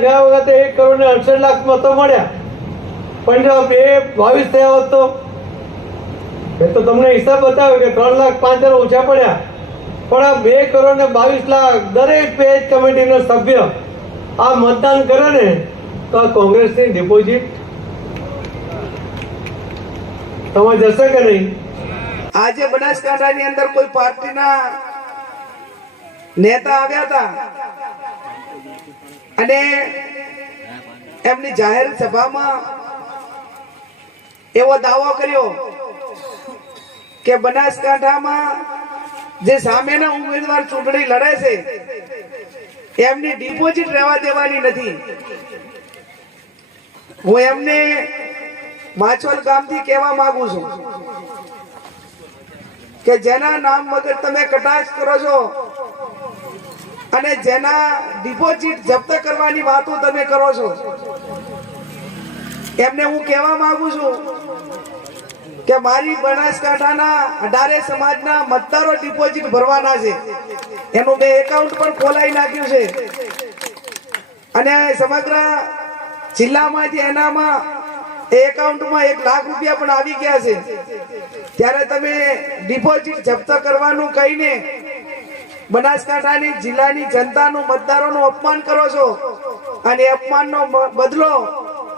ગયા વખતે એક કરોડ ને અડસઠ લાખ મતો મળ્યા. પણ જો બે બાવીસ થયા હોત તો. એ તો તમને હિસાબ બતાવ્યો કે ત્રણ લાખ પાંચ હજાર ઓછા પડ્યા. પણ આ બે કરોડ ને બાવીસ લાખ દરેક પેજ કમિટીનો સભ્ય આ મતદાન કરે ને, તો આ કોંગ્રેસની ડિપોઝિટ તમે જશે કે નહીં? આજે બનાસકાંઠાની અંદર કોઈ પાર્ટીના નેતા આવ્યા હતા? અને એમની જાહેર સભામાં એવો દાવો કર્યો કે બનાસકાંઠામાં જે સામેના ઉમેદવાર ચૂંટણી લડે છે, એમની ડિપોઝિટ રહેવા દેવાની નથી. હું એમને માછોલ ગામથી કહેવા માંગુ છું કે જેના નામ વગર તમે કટાક્ષ કરો છો અને જેના ડિપોઝિટ જપ્ત કરવાની વાતો તમે કરો છો, એમને હું કહેવા માંગુ છું કે મારી બનાસકાંઠાના અઢારે સમાજના મતદારો ડિપોઝિટ ભરવાના છે. એનું મેં એકાઉન્ટ પણ ખોલાવી નાખ્યું છે. અને સમગ્ર જિલ્લામાંથી એનામાં એ એકાઉન્ટમાં એક લાખ રૂપિયા પણ આવી ગયા છે. ત્યારે તમે ડિપોઝિટ જપ્ત કરવાનું કહીને બનાસકાંઠાની જિલ્લાની જનતાનું મતદારોનું અપમાન કરો છો. અને અપમાનનો બદલો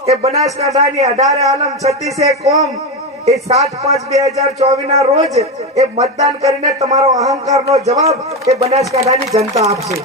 એ બનાસકાંઠાની અઢારે આલમ છત્તીસે કોમ એ સાત પાંચ બે હજાર ચોવીસ ના રોજ એ મતદાન કરીને તમારો અહંકારનો જવાબ એ બનાસકાંઠાની જનતા આપશે.